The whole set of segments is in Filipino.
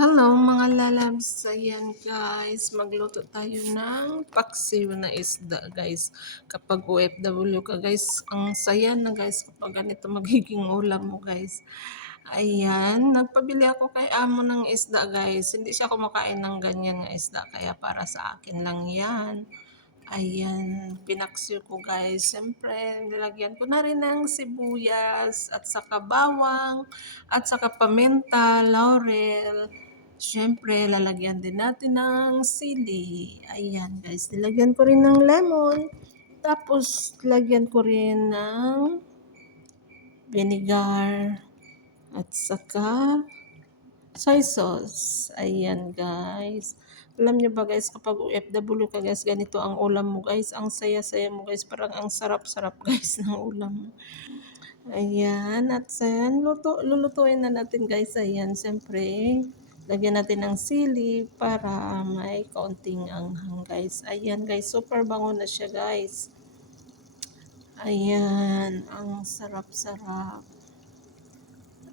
Hello mga lalabs, ayan guys, magluto tayo ng paksiw na isda guys. Kapag OFW ka guys, ang saya na guys kapag ganito magiging ulam mo guys. Ayan, nagpabili ako kay amo ng isda guys. Hindi siya kumakain ng ganyan na isda kaya para sa akin lang yan. Ayan, pinaksiw ko guys. Siyempre, nilagyan ko na rin ng sibuyas at saka bawang at saka paminta, laurel. Siyempre, lalagyan din natin ng sili. Ayan guys, nilagyan ko rin ng lemon. Tapos, lagyan ko rin ng vinegar at saka soy sauce. Ayan guys. Alam nyo ba guys, kapag OFW ka guys, ganito ang ulam mo guys. Ang saya-saya mo guys. Parang ang sarap-sarap guys ng ulam mo. Ayan. At ayan, lulutuin na natin guys. Ayan, siyempre. Lagyan natin ng sili para may kaunting anghang guys. Ayan guys, super bango na siya guys. Ayan, ang sarap-sarap.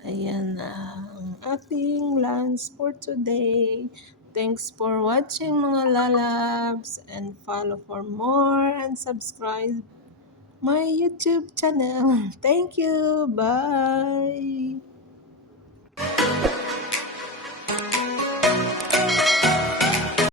Ayan ang ating lunch for today. Thanks for watching mga lalabs and follow for more and subscribe my YouTube channel. Thank you. Bye.